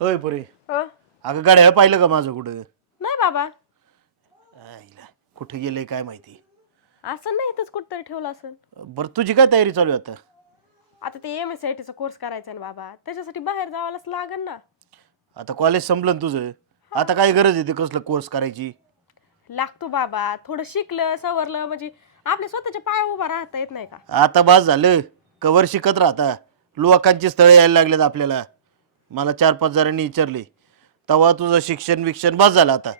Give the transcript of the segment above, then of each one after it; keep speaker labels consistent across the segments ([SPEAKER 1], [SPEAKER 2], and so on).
[SPEAKER 1] होय पुरे.
[SPEAKER 2] अ?
[SPEAKER 1] अगं गाड्या पाहिलं का माझं कुठं?
[SPEAKER 2] नाही बाबा.
[SPEAKER 1] आईला, कुठं गेलंय काय माहिती?
[SPEAKER 2] असं नाही इथंच कुठतरी ठेवलं असेल
[SPEAKER 1] बरं तुझी काय तयारी चालू आहे आता?
[SPEAKER 2] आता ते एम एस आय टीचा कोर्स करायचा ना बाबा. त्याच्यासाठी बाहेर जावालाच लागन ना.
[SPEAKER 1] आता कॉलेज संपलं ना तुझं? आता काय गरज आहे ते कसलं कोर्स करायची?
[SPEAKER 2] लागतो बाबा. थोडं शिकलं सवरलं म्हणजे आपल्या स्वतःच्या पाया उभा राहता येत नाही का?
[SPEAKER 1] आता बास झालं. कवर शिकत राहता. लोकांची स्थळं यायला लागलेत आपल्याला. मला चार पाच जणांनी विचारले तेव्हा तुझं शिक्षण विक्षण बस झालं आता.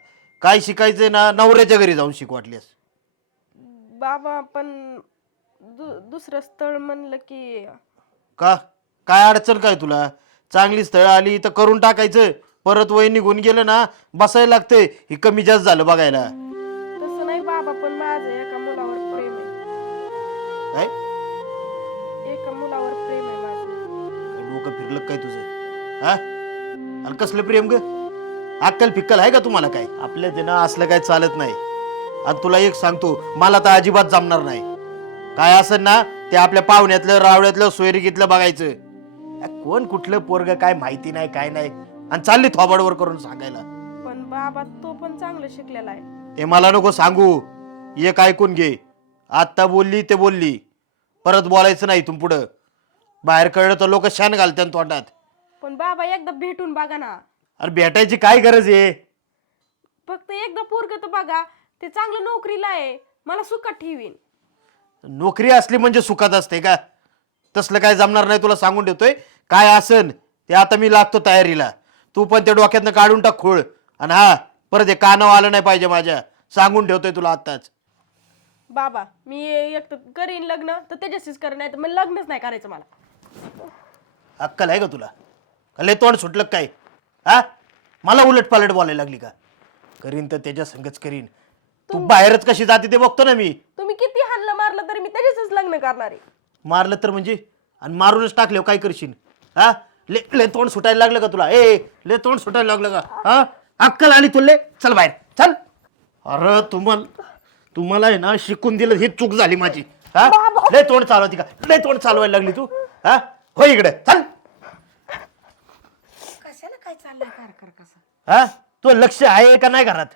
[SPEAKER 1] काय शिकायचंय ना नवऱ्याच्या घरी जाऊन शिक वाटल्यास?
[SPEAKER 2] बाबा पण दु दुसरं स्थळ म्हणलं की
[SPEAKER 1] का? काय अडचण काय तुला? चांगली स्थळं आली तर करून टाकायचं. परत वय निघून गेलं ना बसायला लागतंय. ही कमी जास्त झालं बघायला.
[SPEAKER 2] तसं नाही बाबा पण माझं एका मुलावर प्रेम आहे.
[SPEAKER 1] काय?
[SPEAKER 2] एका मुलावर प्रेम आहे माझं.
[SPEAKER 1] डोकं फिरलं काय तुझं? हा? आणि कसलं प्रेम ग? अक्कल फिक्कल आहे का तुम्हाला काय? आपल्या ना असलं काय चालत नाही. आणि तुला एक सांगतो मला तर अजिबात जमणार नाही. काय असेल ना ते आपल्या पाहुण्यातलं रावड्यातलं सोयरिकीतलं बघायचं. कोण कुठलं पोरग काय माहिती नाही काय नाही. आणि चालली थोबाडवर करून सांगायला.
[SPEAKER 2] पण बाबा तो पण चांगलं शिकलेला आहे.
[SPEAKER 1] ते मला नको सांगू. एक ऐकून घे. आत्ता बोलली ते बोलली. परत बोलायचं नाही इथून पुढं. बाहेर कळलं तर लोक शान घालतात तोंडात.
[SPEAKER 2] पण बाबा एकदा भेटून बघा ना.
[SPEAKER 1] अरे भेटायची काय गरज आहे?
[SPEAKER 2] फक्त एकदा पोरग तर बघा ते चांगलं नोकरीला आहे मला सुखात ठेवीन.
[SPEAKER 1] नोकरी असली म्हणजे सुखात असते का? तसलं काय जमणार नाही तुला सांगून देतोय. काय असन ते आता मी लागतो तयारीला. तू पण त्या डोक्यातनं काढून टाक खोळ. आणि हा परत हे कानावर आलं नाही पाहिजे माझ्या. सांगून ठेवतोय तुला आत्ताच.
[SPEAKER 2] बाबा मी एक तर करीन लग्न तर त्याच्याशीच करेन नाही तर मग लग्नच नाही करायचं मला.
[SPEAKER 1] अक्कल आहे का तुला? लय तोंड सुटलं का काय? हा? मला उलट पालट बोलायला लागली का? करीन तर त्याच्या संगच करीन. तू बाहेरच कशी जाते ते बघतो ना मी.
[SPEAKER 2] तुम्ही किती हाणलं मारलं तरी मी त्याच्याशीच लग्न करणार आहे.
[SPEAKER 1] मारलं तर म्हणजे? आणि मारूनच टाकले काय करशील? हा? ले ले तोंड सुटायला लागलं का तुला? ए ले तोंड सुटायला लागलं का? हा? अक्कल आली तुले? चल बाहेर. चल. अरे तुम्हाला तुम्हाला आहे ना शिकून दिलं ही चूक झाली माझी. हा? ले तोंड चालवती का? ले तोंड चालवायला लागली तू? हा? हो इकडे. चल.
[SPEAKER 3] काय चाललंय कार कर कसं?
[SPEAKER 1] हा? तू लक्ष आहे का नाही घरात?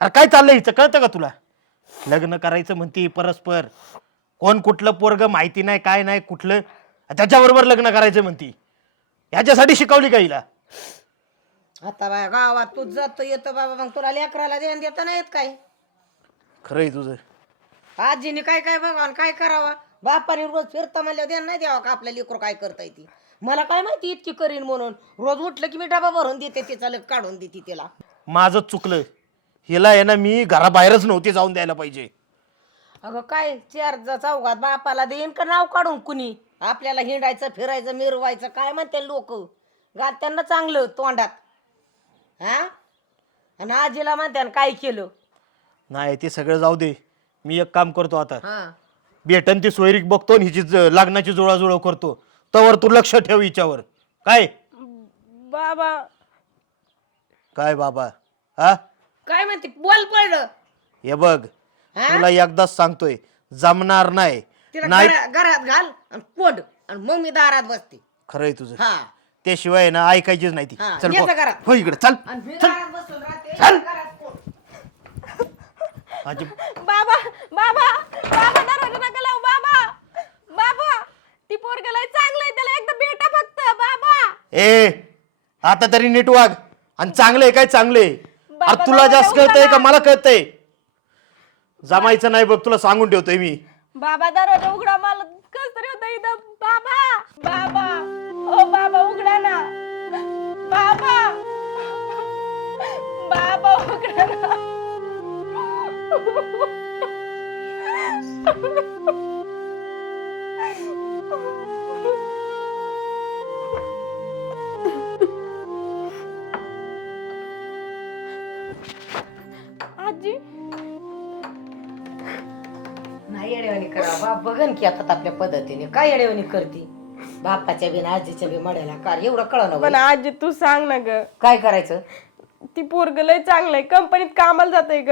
[SPEAKER 1] अरे काय चाललंय हिचं कळतं का तुला? लग्न करायचं म्हणती परस्पर. कोण कुठलं पोरग माहिती नाही काय नाही कुठलं? त्याच्याबरोबर लग्न करायचं म्हणती. ह्याच्यासाठी शिकवली का हिला?
[SPEAKER 3] आता बाय गावात तू जातो येतो बाबा मग तुला लेकराला देणं देता नाही येत काय
[SPEAKER 1] खरंय तुझं.
[SPEAKER 3] आजीने काय काय बघा आणि काय करावा? बापाने रोज फिरता म्हणलं देणं नाही द्यावा का आपल्या लेकरू काय करता ती? मला काय माहिती इतकी करीन म्हणून. रोज उठलं की मी डबा भरून देते तिचा लग काढून देते तिला.
[SPEAKER 1] माझं चुकलं. हिला आहे ना मी घराबाहेरच नव्हती जाऊन द्यायला पाहिजे.
[SPEAKER 3] अगं काय चार चौघात बापाला देईन का नाव काढून कुणी? आपल्याला हिंडायचं फिरायचं मिरवायचं काय म्हणते लोक? गात त्यांना चांगलं तोंडात. हा? आणि आजीला म्हणते आणि काय केलं?
[SPEAKER 1] नाही ते सगळं जाऊ दे. मी एक काम करतो आता.
[SPEAKER 3] हा.
[SPEAKER 1] भेटन ती सोयरीक बघतो आणि हिची ज- लग्नाची जुळाजुळव करतो. तवर तू लक्ष ठेव हिच्यावर. काय?
[SPEAKER 2] बाबा.
[SPEAKER 1] काय बाबा? हा?
[SPEAKER 3] काय म्हणते? बोल पडलं.
[SPEAKER 1] हे बघ? तुला एकदाच सांगतोय जमणार नाही.
[SPEAKER 3] तिला
[SPEAKER 1] नाही
[SPEAKER 3] घरा- घरात घाल आणि कोंड आणि मग मी दारात बसते.
[SPEAKER 1] खरंय तुझं.
[SPEAKER 3] हा.
[SPEAKER 1] त्याशिवाय ना ऐकायचीच नाही ती.
[SPEAKER 3] हा,
[SPEAKER 1] चल
[SPEAKER 3] ये
[SPEAKER 1] पो-
[SPEAKER 3] जा घरात.
[SPEAKER 1] हो इकडे चल.
[SPEAKER 3] आणि मी दारात बसून राहते
[SPEAKER 1] चल.
[SPEAKER 3] घरात
[SPEAKER 2] बाबा बाबा बाबा दरवाजा नका लावू बाबा बाबा ती पोरगला चांगलं आहे त्याला एकदा भेटा फक्त बाबा
[SPEAKER 1] ए आता तरी नीट वाग. आणि चांगले काय चांगले अरे तुला जास्त कळतंय का. मला कळतंय. जमायचं नाही बघ तुला सांगून ठेवतोय मी.
[SPEAKER 2] बाबा दरवाजा उघडा मला कस तरी होतं इथं. बाबा बाबा. ओ बाबा उघडा ना. बाबा. बाबा उघडा ना.
[SPEAKER 3] बघन की आता आपल्या पद्धतीने. काय येडेवानी करती? बापाच्या बिन आजीच्या बी मड्याला कार एवढं कळलं
[SPEAKER 2] पण आजी तू सांग ना ग.
[SPEAKER 3] काय करायचं?
[SPEAKER 2] ती पोरग लय चांगलंय कंपनीत कामाला जाते ग.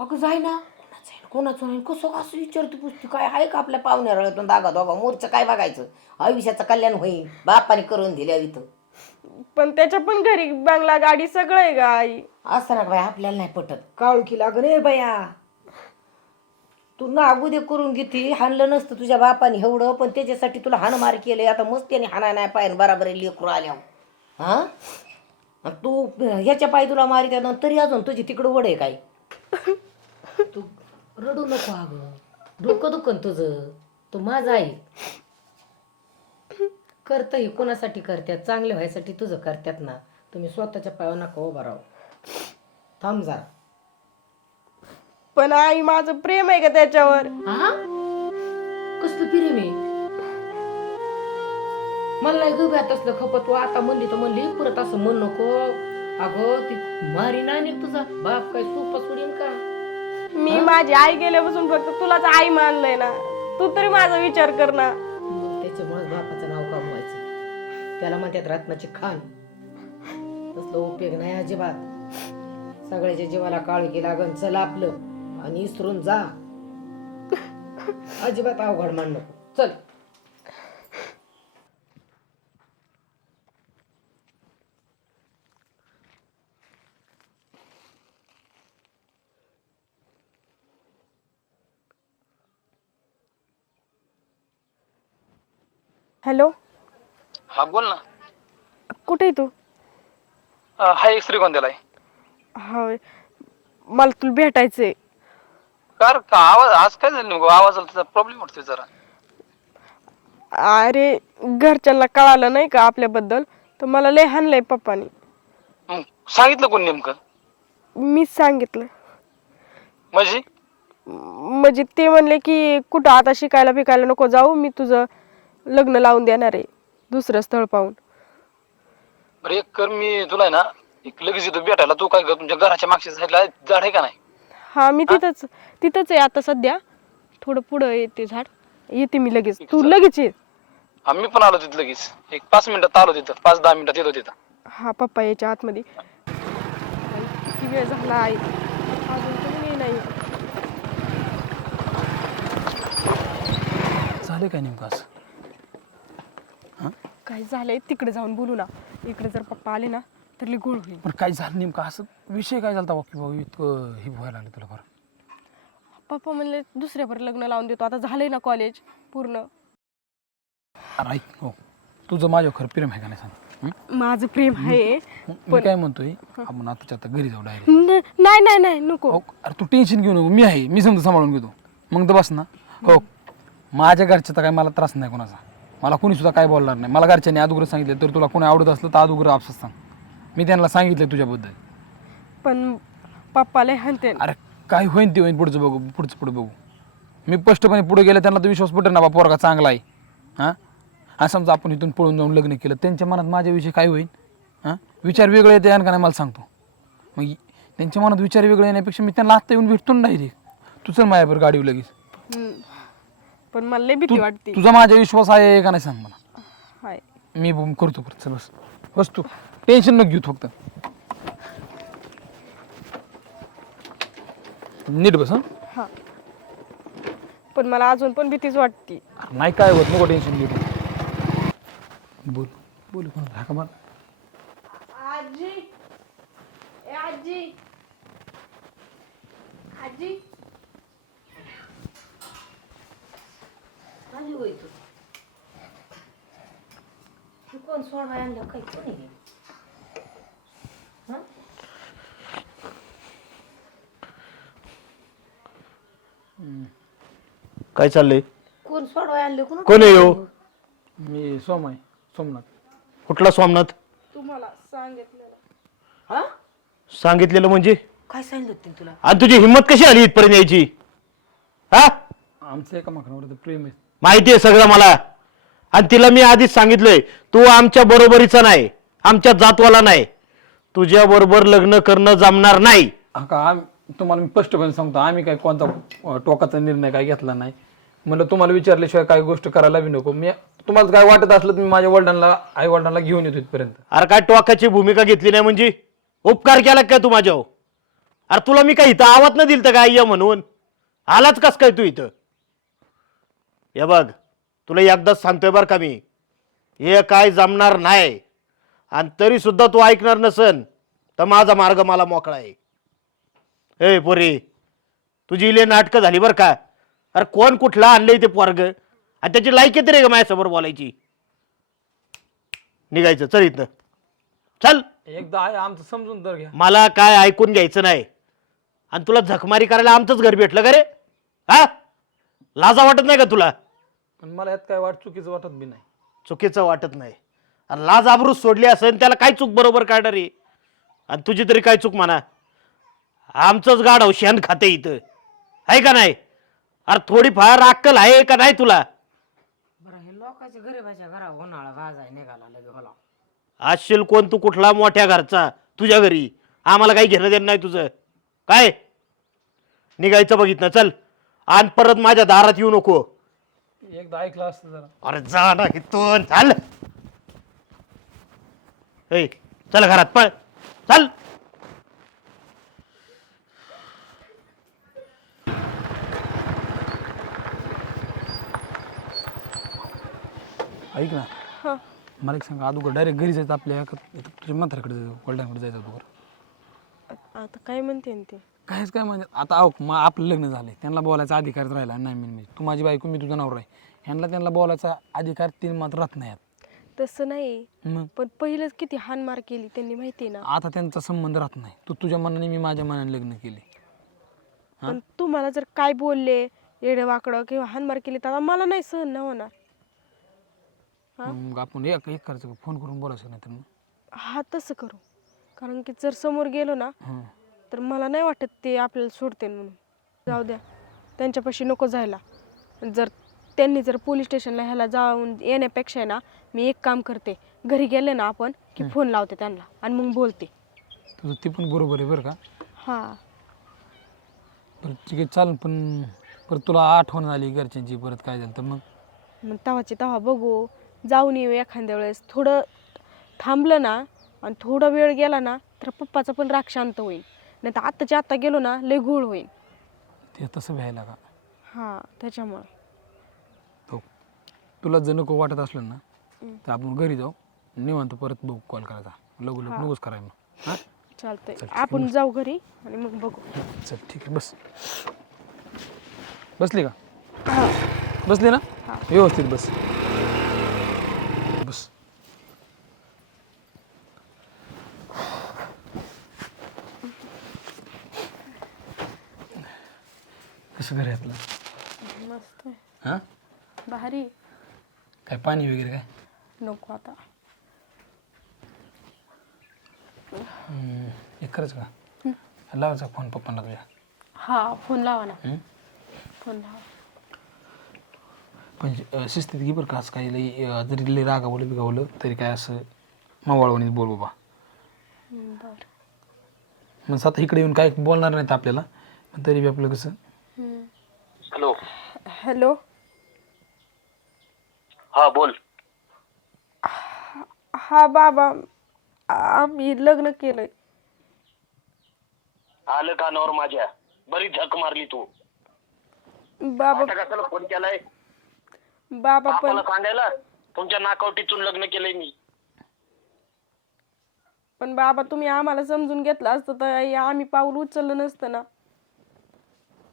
[SPEAKER 3] अगं जाय ना कोणाचं आहे, कोणाचं नाही कसं कसं विचारते पुसती काय आहे का आपल्या पाहुण्या रळतून दागा दोघा? मोरचं काय बघायचं? आयुष्याचं कल्याण होईल बापाने करून दिल्या इथं.
[SPEAKER 2] पण त्याच्या पण घरी बंगला गाडी सगळं आहे ग आई.
[SPEAKER 3] असं ना बाई आपल्याला नाही पटत. काळुकी लागून रे बया. तू नागू दे करून घेते हाणलं नसतं तुझ्या बापाने एवढं पण त्याच्यासाठी तुला हाणमार केले आता मस्त त्याने हाणा नाही पाहिजे बराबर लेकरू आल्या हां? तू ह्याच्या पाय तुला मारी त्या तरी अजून तुझी तिकडं वड आहे काय? तू रडू नको अगं. डोकं दुखन तुझं. तू माझा आहे करतं हे कोणासाठी करतात चांगले व्हायसाठी तुझं करतात ना. तुम्ही स्वतःच्या पायावर नका उभा राहू. थांब जरा.
[SPEAKER 2] पण आई माझं प्रेम आहे का त्याच्यावर?
[SPEAKER 3] हा कसलं प्रेम आहे? मला नाही असलं खपत. तू आता म्हणली तर म्हणली परत असं म्हण नको. अगं ती मारी नाही तुझा. बाप काय सोपा सोडीन का?
[SPEAKER 2] मी माझी आई गेल्यापासून फक्त तुलाच आई मानलंय ना. तू तरी माझा विचार कर ना.
[SPEAKER 3] मग त्याच्यामुळेच बापाचं नाव कमवायचं. त्याला म्हणतात रत्नाची खान तसलं उपयोग नाही अजिबात. सगळ्याच्या जीवाला काळजी लागन. चल आपलं. आणि इसरून जा. अजिबात अवघड मान नको. चल.
[SPEAKER 2] हॅलो.
[SPEAKER 4] हा बोल ना.
[SPEAKER 2] कुठे आहे तू?
[SPEAKER 4] अं, हा एक श्रीगोंद्याला आहे.
[SPEAKER 2] होय. मला तुला भेटायचंय.
[SPEAKER 4] कार का? आवाज आज काय झालं नेमकं? आवाजाला प्रॉब्लेम वाटतोय जरा.
[SPEAKER 2] अरे घरच्यांना कळालं नाही का आपल्याबद्दल? तर मला लय हाणलंय पप्पानी.
[SPEAKER 4] मग सांगितलं कोण नेमकं?
[SPEAKER 2] मीच सांगितलं.
[SPEAKER 4] म्हणजे
[SPEAKER 2] म्हणजे ते म्हणले की कुठं आता शिकायला बिकायला नको जाऊ मी तुझं लग्न लावून देणार आहे दुसरं स्थळ पाहून.
[SPEAKER 4] बरं एक कर मी तुला आहे ना एक लगेच येतो भेटायला. तू काय कर तुमच्या घराच्या मागच्या साईडला झाड आहे का नाही?
[SPEAKER 2] हा मी तिथंच तिथंच आहे आता सध्या. थोडं पुढं येते झाड. येते मी लगेच. तू लगेच ये.
[SPEAKER 4] हा मी पण आलो तिथं लगेच. एक पाच मिनिटात आलो तिथं. पाच दहा मिनिटात येतो तिथं.
[SPEAKER 2] हा पप्पा याच्या आतमध्ये. आई, किती वेळ झाला आहे अजून ये नाही.
[SPEAKER 5] झाले काय नेमकं असं
[SPEAKER 2] काय झालंय? तिकडे जाऊन बोलू ना. इकडे जर पप्पा आले ना तर लई गोळ होईल.
[SPEAKER 5] पण काय झालं नेमकं? असं विषय काय झाला की भाऊ इतकं हे व्हायला लागलं तुला बरं?
[SPEAKER 2] पप्पा म्हणले दुसऱ्यावर लग्न लावून देतो. आता झालंय ना कॉलेज पूर्ण.
[SPEAKER 5] अरे ऐक हो तुझं माझ्या खरं प्रेम आहे का नाही सांग? हं?
[SPEAKER 2] माझं प्रेम आहे
[SPEAKER 5] मग मी काय म्हणतोय? आपण आताच्या आता घरी जाऊ डायरेक्ट
[SPEAKER 2] न- नाही नाही नाही नको.
[SPEAKER 5] हो अरे तू टेन्शन घेऊ नको. मी आहे. मी समजा सांभाळून घेतो. मग तर बस ना. हो माझ्या घरच्या तर काय मला त्रास नाही कोणाचा. मला कोणी सुद्धा काय बोलणार नाही. मला घरच्यांनी अदुगर सांगितलं तर तुला कोणी आवडत असलं तर अदुगर आपसात सांग. मी त्यांना सांगितलं तुझ्याबद्दल.
[SPEAKER 2] पण पप्पा लय हाणते
[SPEAKER 5] अरे काय होईन ते होईन पुढचं बघू पुढचं पुढं बघू. मी स्पष्टपणे पुढे गेलं त्यांना तर विश्वास पटेल ना बा पोरगा चांगला आहे. हां? आणि समजा आपण इथून पळून जाऊन लग्न केलं त्यांच्या मनात माझ्याविषयी काय होईल हां? विचार वेगळे येते का नाही मला सांगतो. मग त्यांच्या मनात विचार वेगळे येण्यापेक्षा मी त्यांना आत्ता येऊन भेटतो ना डायरेक्ट तू चल माझ्यावर गाडीवर लगेच.
[SPEAKER 2] हम्म. पण मला लय
[SPEAKER 5] तू
[SPEAKER 2] भीती वाटते.
[SPEAKER 5] तुझा माझा विश्वास आहे का नाही सांग मला.
[SPEAKER 2] हाय.
[SPEAKER 5] मी ब- करतो परत चल बस. बस तू. टेन्शन नको घेऊ फक्त. नीट बस हां.
[SPEAKER 2] हा. पण मला अजून पण भीतीच वाटते.
[SPEAKER 5] अरे नाही काय होत नको टेन्शन घेऊ. बोल बोल कोण हाका मार
[SPEAKER 2] आजी. ए आजी. आजी.
[SPEAKER 3] आली होय तू. हे कोण सोडवाय आणलं? काय कोणी हे? हं?
[SPEAKER 1] काय चाललंय?
[SPEAKER 3] कोण सोडवाय आणलं कोण?
[SPEAKER 1] कोण आहे हो?
[SPEAKER 5] मी सोम आहे सोमनाथ.
[SPEAKER 1] कुठला सोमनाथ?
[SPEAKER 2] तुम्हाला सांगितलेलं.
[SPEAKER 3] हा?
[SPEAKER 1] सांगितलेलं म्हणजे?
[SPEAKER 3] काय सांगितलं होतं तुला?
[SPEAKER 1] आणि तुझी हिंमत कशी आली इथपर्यंत यायची? हा?
[SPEAKER 5] आमचं एका माखणावर प्रेम आहे.
[SPEAKER 1] माहिती आहे सगळं मला. आणि तिला मी आधीच सांगितलंय तू आमच्या बरोबरीचा नाही आमच्या जातवाला नाही. तुझ्या बरोबर लग्न करणं जमणार नाही.
[SPEAKER 5] हा का तुम्हाला मी स्पष्टपणे सांगतो आम्ही काय कोणता अं, टोकाचा निर्णय काय घेतला नाही. म्हणलं तुम्हाला विचारल्याशिवाय काही गोष्ट करायला बी नको. मी तुम्हाला काय वाटत असलं तर मी माझ्या वडिलांना आई वडिलांना घेऊन येतो इथपर्यंत.
[SPEAKER 1] अरे काय टोकाची भूमिका घेतली नाही म्हणजे? उपकार केला काय तू माझ्या अरे तुला मी काय इथं आवाज न दिलं काय ये म्हणून? आलाच कस काय तू इथं? हे बघ तुला एकदाच सांगतोय बरं का मी. हे काय जमणार नाही. आणि तरी सुद्धा तू ऐकणार नसन तर माझा मार्ग मला मोकळा आहे. ए पोरी तुझी इले नाटकं झाली बरं का? अरे कोण कुठला आणलंय ते पोरग? आणि त्याची लायकी तरी आहे का माझ्यासमोर बोलायची. निघायचं चल इथनं. चल.
[SPEAKER 5] एकदा आहे आमचं समजून तर घ्या.
[SPEAKER 1] मला काय ऐकून घ्यायचं नाही. आणि तुला झकमारी करायला आमचंच घर भेटलं का रे? हा? लाजा वाटत नाही का तुला?
[SPEAKER 5] पण मला यात काय वाट चुकीचं वाटत बी नाही.
[SPEAKER 1] चुकीचं वाटत नाही. आणि लाज आबरूच सोडली असेल त्याला काय चूक बरोबर काढणार आहे? आणि तुझी तरी काय चूक म्हणा? आमचंच गाढव शेण खाते इथं. आहे का नाही? अरे थोडीफार अक्कल आहे का नाही तुला?
[SPEAKER 3] बरं हे लोकांच्या गरीबाच्या घरा उन्हाळा भाजाय निघाला लगे होला
[SPEAKER 1] असशील कोण तू कुठला मोठ्या घरचा? तुझ्या घरी. आम्हाला काही घेणं देणं नाही तुझं. काय? निघायचं बघितलं चल. आणि परत माझ्या दारात येऊ नको.
[SPEAKER 5] एकदा ऐकलं असतं जरा.
[SPEAKER 1] अरे जा ना इथून चाल. ए चल घरात पळ. चल.
[SPEAKER 5] ऐक ना. मला एक सांग अगोदर डायरेक्ट घरी जायचं आपल्या का इथं तुझ्या म्हाताऱ्याकडे जायचं वडिलांकडे जायचं अगोदर
[SPEAKER 2] आता काय म्हणते न ते?
[SPEAKER 5] काहीच काय म्हणजे आता अहो मग आपलं लग्न झाले त्यांना बोलायचा अधिकार राहिला नाही मी मी तू माझी बायको मी तुझा नवरा आहे. ह्यांना त्यांना बोलायचा अधिकार तीन मात्र राहत नाही
[SPEAKER 2] तसं नाही.
[SPEAKER 5] मग?
[SPEAKER 2] पण पहिलेच किती हानमार केली त्यांनी माहिती ना?
[SPEAKER 5] आता त्यांचा संबंध राहत नाही. तू तुझ्या मनाने मी माझ्या मनाने लग्न केले.
[SPEAKER 2] पण तुम्हाला जर काय बोलले येडे वाकडं किंवा हानमार केली तर मला नाही सहन न होणार.
[SPEAKER 5] मग आपण एक एक करायचं फोन करून बोलायचं नाही तर मग?
[SPEAKER 2] हा तसं करू. कारण की जर समोर गेलो ना
[SPEAKER 5] हं.
[SPEAKER 2] तर मला नाही वाटत ते आपल्याला सोडते म्हणून. जाऊ द्या. त्यांच्यापाशी नको जायला. जर त्यांनी जर पोलीस स्टेशनला ह्याला जाऊन येण्यापेक्षा आहे ना मी एक काम करते. घरी गेले ना आपण की फोन लावते त्यांना आणि मग बोलते.
[SPEAKER 5] तुझं ते पण बरोबर आहे बरं का?
[SPEAKER 2] हां.
[SPEAKER 5] बरं ठीक आहे चालेल पण परत तुला आठवण आली घरच्यांची परत काय झालं तर मग?
[SPEAKER 2] मग तवाचे तवा बघू. जाऊन येऊ एखाद्या वेळेस. थोडं थांबलं ना आणि थोडा वेळ गेला ना तर पप्पाचा पण राग शांत होईल. नाही तर आत्ताच्या आत्ता गेलो ना लय घोळ होईल.
[SPEAKER 5] ते तसं व्हायला का?
[SPEAKER 2] हां त्याच्यामुळं.
[SPEAKER 5] हो तुला जर नको वाटत असलं ना तर आपण घरी जाऊ. निवांत परत बघू कॉल करायचा. लगू लग नकोच कराय मग. हां?
[SPEAKER 2] चालतंय. आपण जाऊ घरी आणि मग बघू.
[SPEAKER 5] चल ठीक आहे बस. बसली का? बसली ना? व्यवस्थित बस. कसं घर आहे आपलं
[SPEAKER 2] मस्त
[SPEAKER 5] हां?
[SPEAKER 2] भारी.
[SPEAKER 5] काय पाणी वगैरे काय?
[SPEAKER 2] नको आता.
[SPEAKER 5] हम्म, एक करायचं का? लावायचा फोन पप्पांना तुझ्या.
[SPEAKER 2] हा फोन लावा ना.
[SPEAKER 5] हम्म?
[SPEAKER 2] फोन लावा.
[SPEAKER 5] पण अं, शिस्तीत घे बरं का असं काही लई अं, जरी लई रागावलं बिगावलं तरी काय असं मावळवणीत बोल बाबा.
[SPEAKER 2] बर.
[SPEAKER 5] मग आता इकडे येऊन काय बोलणार नाहीत आपल्याला पण तरी बी आपलं कसं
[SPEAKER 4] हॅलो. हा बोल.
[SPEAKER 2] हा बाबा आम्ही लग्न केलंय.
[SPEAKER 4] आलं कानावर माझ्या? बरीच झक मारली तू.
[SPEAKER 2] बाबा
[SPEAKER 4] आता कशाला फोन केलाय?
[SPEAKER 2] बाबा पण
[SPEAKER 4] बापाला सांगायला? तुमच्या नाकावटीतून लग्न केलंय मी.
[SPEAKER 2] पण बाबा तुम्ही आम्हाला समजून घेतलं असतं तर आम्ही पाऊल उचललं नसतं ना.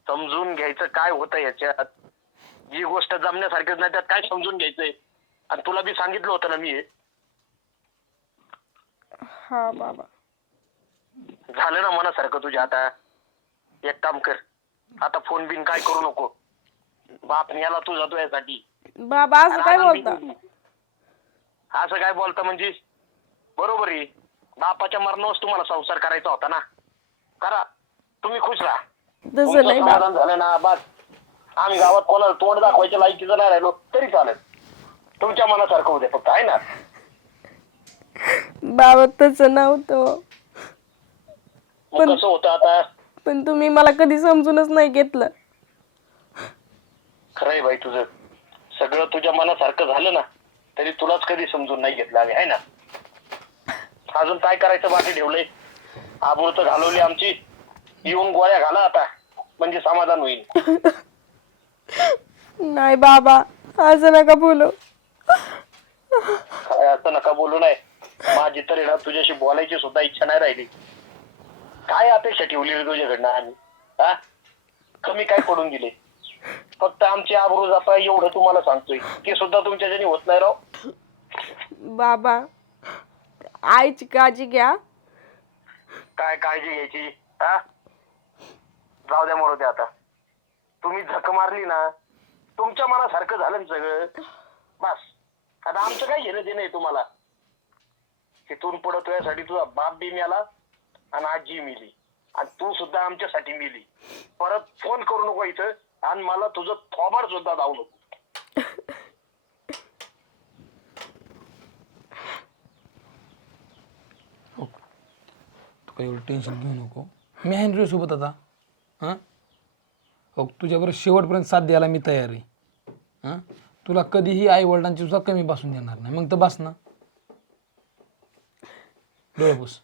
[SPEAKER 4] समजून घ्यायचं काय होतं याच्यात? जी गोष्ट जमण्यासारखीच नाही त्यात काय समजून घ्यायचंय? आणि तुला बी सांगितलं होतं ना मी हे.
[SPEAKER 2] हा बाबा.
[SPEAKER 4] झालं ना मनासारखं तुझ्या आता. एक काम कर. आता फोन बिन काय करू नको. बाप याला तू जातो यासाठी.
[SPEAKER 2] बाबा असं काय बोलता?
[SPEAKER 4] असं काय बोलता म्हणजे? बरोबर आहे. बापाच्या मरणावर तुम्हाला संसार करायचा होता ना. करा. तुम्ही खुश राहा.
[SPEAKER 2] तसं
[SPEAKER 4] तुमचं
[SPEAKER 2] नाही. बाबा
[SPEAKER 4] समाधान झालं ना बस. आम्ही गावात कोणाला तोंड दाखवायच्या लायकीचं नाही राहिलो तरी चालेल. तुमच्या मनासारखं होते फक्त आहे ना?
[SPEAKER 2] बाबा तसं नव्हतं.
[SPEAKER 4] मग कसं होतं आता?
[SPEAKER 2] पण तुम्ही मला कधी समजूनच नाही घेतलं.
[SPEAKER 4] खरंय बाई तुझं. सगळं तुझ्या मनासारखं झालं ना तरी तुलाच कधी समजून नाही घेतलं आम्ही आहे ना? अजून काय करायचं बाकी ठेवलंय? आबूळ तर घालवली आमची. येऊन गोळ्या घाला आता म्हणजे समाधान होईल.
[SPEAKER 2] नाही बाबा असं नका बोलू.
[SPEAKER 4] काय असं नका बोलू नाही. माझी तर ना तुझ्याशी बोलायची सुद्धा इच्छा नाही राहिली. काय अपेक्षा ठेवली रे तुझ्याकडनं आम्ही? हा? कमी काय पडून दिले फक्त आमची आबरू जाता एवढं तुम्हाला सांगतोय. ते सुद्धा तुमच्या ज्याने होत नाही राव.
[SPEAKER 2] बाबा आईची काळजी घ्या.
[SPEAKER 4] काय काळजी घ्यायची? हा? जाऊ द्या मरू द्या आता. तुम्ही झक मारली ना तुमच्या मनासारखं झालं ना सगळं. बस. आता आमचं काय घेणं देणं आहे तुम्हाला? तिथून पुढे तुझ्यासाठी तुझा बाप बी मिळाला आणि आजी मिली. आणि तू सुद्धा आमच्यासाठी मिली. परत फोन करू नको इथं. आणि मला तुझं थॉबर सुद्धा जाऊ नको.
[SPEAKER 5] तू काही एवढं टेन्शन घेऊ नको. मी आहे तुझ्यासोबत आता? हां? हो तुझ्याबरोबर शेवटपर्यंत साथ द्यायला मी तयार आहे. हां? तुला कधीही आई वडिलांची सुद्धा कमी बसून देणार नाही. मग तर बस ना. डोळे पुस.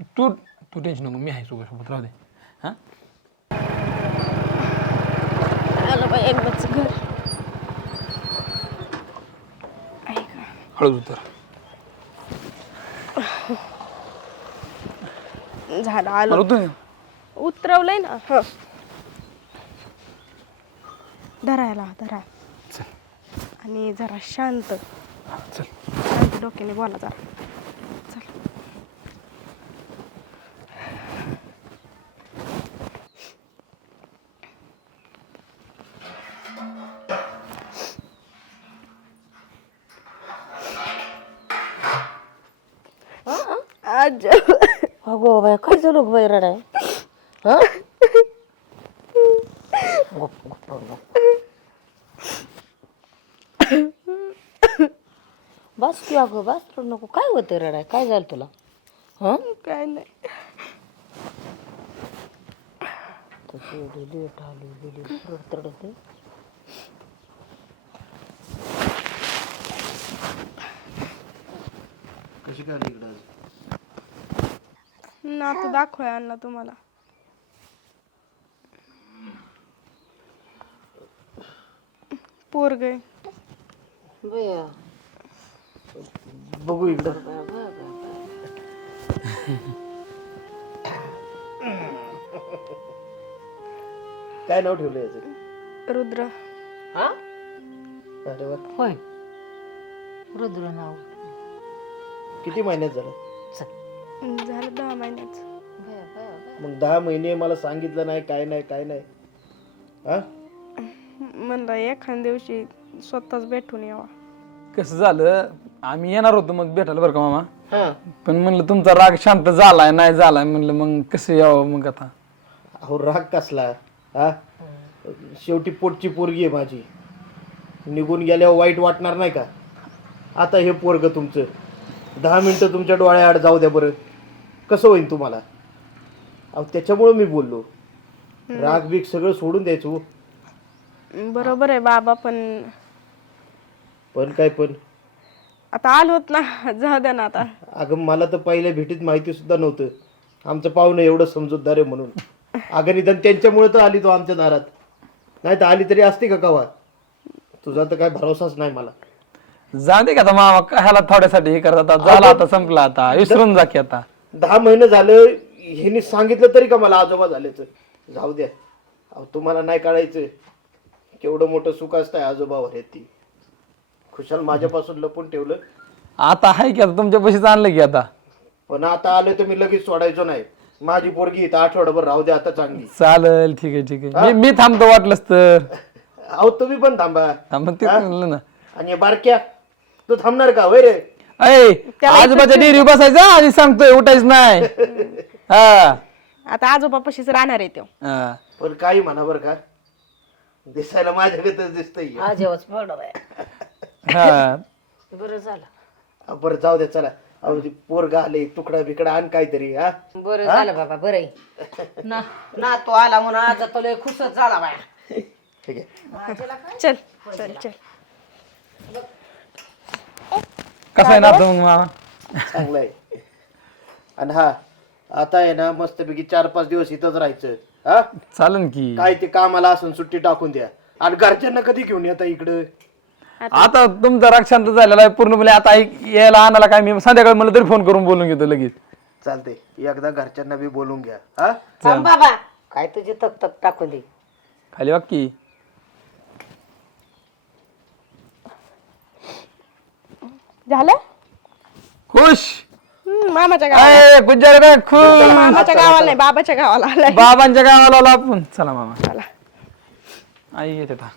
[SPEAKER 5] तू तू टेन्शन नको मी आहे तुझ्यासोबत राहू दे. हां?
[SPEAKER 2] आलं बाई एकदाच घर. ऐका
[SPEAKER 5] हळूच उतर.
[SPEAKER 2] झालं आलं.
[SPEAKER 5] उतर
[SPEAKER 2] उतरवलंय ना. ह. धरायला धरा.
[SPEAKER 5] चल.
[SPEAKER 2] आणि जरा शांत.
[SPEAKER 5] चल.
[SPEAKER 2] शांत डोक्याने बोला जरा. चल. आज
[SPEAKER 3] अगो बाय काय झालं बाई रडाय हा गप, गप, गप. बस की अगं बस रडू नको. काय होतं रडाय काय झालं तुला? हा?
[SPEAKER 2] काय नाही.
[SPEAKER 3] तशी एवढी लेट आली गेली रडत रडत आहे.
[SPEAKER 1] कशी काय आली इकडं आज?
[SPEAKER 2] नातू दाखवाय आणला तुम्हाला. पोरग
[SPEAKER 3] बया.
[SPEAKER 1] बघू इकडं. काय नाव ठेवलं याचं?
[SPEAKER 2] रुद्र.
[SPEAKER 3] हा?
[SPEAKER 1] अरे वा.
[SPEAKER 3] होय. रुद्र नाव.
[SPEAKER 1] किती महिन्यात झालं?
[SPEAKER 2] झालं दहा महिन्याचं
[SPEAKER 1] मग दहा महिने मला सांगितलं नाही काय नाही काय नाही. हा?
[SPEAKER 2] म्हणलं एखाद्या दिवशी स्वतःच भेटून यावा.
[SPEAKER 5] कसं झालं? आम्ही येणार होतो मग भेटायला बरं का मामा?
[SPEAKER 3] हा.
[SPEAKER 5] पण म्हणलं तुमचा राग शांत झालाय नाही झालाय? म्हणलं मग कसं यावं मग आता?
[SPEAKER 1] अहो राग कसला? हा? शेवटी पोटची पोरगी आहे माझी. निघून गेल्यावर वाईट वाटणार नाही का? आता हे पोरग तुमचं. दहा मिनटं तुमच्या डोळ्याआड जाऊ द्या बरं. कसं होईल तुम्हाला? अहो त्याच्यामुळं मी बोललो. राग बीग सगळं सोडून द्यायचो हो.
[SPEAKER 2] बरोबर आहे बाबा पण
[SPEAKER 1] पण काय पण?
[SPEAKER 2] आता आलो होत ना जाऊ द्या ना आता.
[SPEAKER 1] अगं मला तर पहिल्या भेटीत माहिती सुद्धा नव्हतं. आमचं पाहुणं एवढं समजूतदार आहे म्हणून. अगं निदान त्यांच्यामुळे तर आली तो आमच्या दारात. नाही तर आली तरी असते का कवा तुझा तर काय भरोसाच नाही मला.
[SPEAKER 5] जाऊ दे का आता मामा ह्याला थोड्यासाठी हे करत आता. झाला आता संपला आता. विसरून जा की आता.
[SPEAKER 1] दहा महिने झालं ह्यांनी सांगितलं तरी का मला आजोबा झाल्याचं? जाऊ द्या. अहो तुम्हाला नाही कळायचं. केवढं मोठं सुख असतंय आजोबावर हे ती. खुशाल माझ्यापासून लपून ठेवलं.
[SPEAKER 5] आता आहे की आता? तुमच्या पैसे आणलं की आता?
[SPEAKER 1] पण आता आलं तर मी लगेच सोडायचो नाही. माझी पोरगी इथं आठवडाभर राहू द्या आता चांगली.
[SPEAKER 5] चालेल ठीक आहे ठीक आहे. मी मी थांबतो वाटलंच तर.
[SPEAKER 1] अहो तुम्ही पण थांबा.
[SPEAKER 5] थांबत ते म्हणलं ना.
[SPEAKER 1] आणि बारक्या तू थांबणार का? वय रे?
[SPEAKER 5] अय आजोबाच्या डेअरी बसायचं आणि सांगतोय उठायच नाही. हा.
[SPEAKER 2] आता आजोबापाशीच राहणार आहे तो.
[SPEAKER 5] हा.
[SPEAKER 1] पण काही म्हणा बरं का. दिसायला माझ्याकडे दिसतंय.
[SPEAKER 3] आज बाया
[SPEAKER 5] हा.
[SPEAKER 3] बरं झालं.
[SPEAKER 1] अहो, बरं जाऊ द्या चला. अहो ते पोरगा आले तुकडा बिकडा आण काहीतरी हा.
[SPEAKER 3] बरं झालं बाबा बरं आहे. ना ना तो आला म्हणून आज तो लय खुशच झाला बाया.
[SPEAKER 1] ठीक आहे.
[SPEAKER 2] चल चल चल.
[SPEAKER 5] कसं आहे ना आता मग मामा?
[SPEAKER 1] चांगलं आहे आणि हा आता आहे ना मस्तपैकी चार पाच दिवस इथंच राहायचं हा.
[SPEAKER 5] चालन की.
[SPEAKER 1] काय ते कामाला असून सुट्टी टाकून द्या. आणि घरच्यांना कधी घेऊन येता इकडं?
[SPEAKER 5] आता तुमचा राग शांत झालेला आहे. पूर्णपणे आता आई- यायला आणायला काय मी संध्याकाळी मला तरी फोन करून बोलून घेतो लगेच.
[SPEAKER 1] चालते एकदा घरच्यांना बी बोलून घ्या. हा?
[SPEAKER 3] थांब बाबा. काय तुझी तक तक टाकून दे.
[SPEAKER 5] खाली वाक्की
[SPEAKER 2] झालं?
[SPEAKER 5] खुश.
[SPEAKER 2] हम्म, मामाच्या गावाला.
[SPEAKER 5] अय गुज्जर रे खुश.
[SPEAKER 2] मामाच्या गावाला नाही बाबाच्या गावाला आलाय.
[SPEAKER 5] बाबांच्या गावाला आलो आपण. चला मामा.
[SPEAKER 2] चला.
[SPEAKER 5] आई येते आता